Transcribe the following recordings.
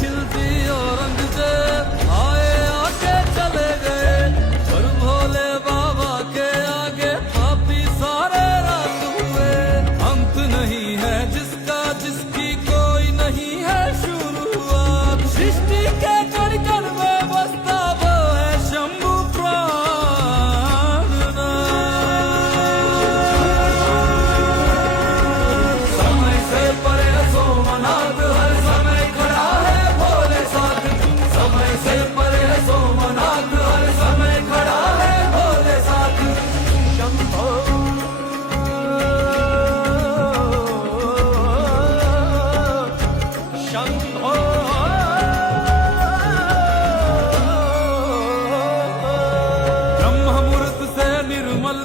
खिलती और रंग से आए आके चले गए, पर भोले बाबा के आगे पापी सारे रात हुए। अंत नहीं है जिसका, जिसकी कोई नहीं है शुरुआत, सृष्टि के कण कण में बसता वो है शंभु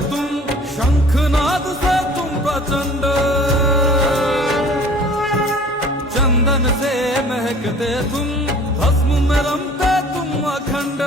तुम, शंखनाद से तुम प्रचंड, चंदन से महकते तुम, भस्म में रमते तुम अखंड।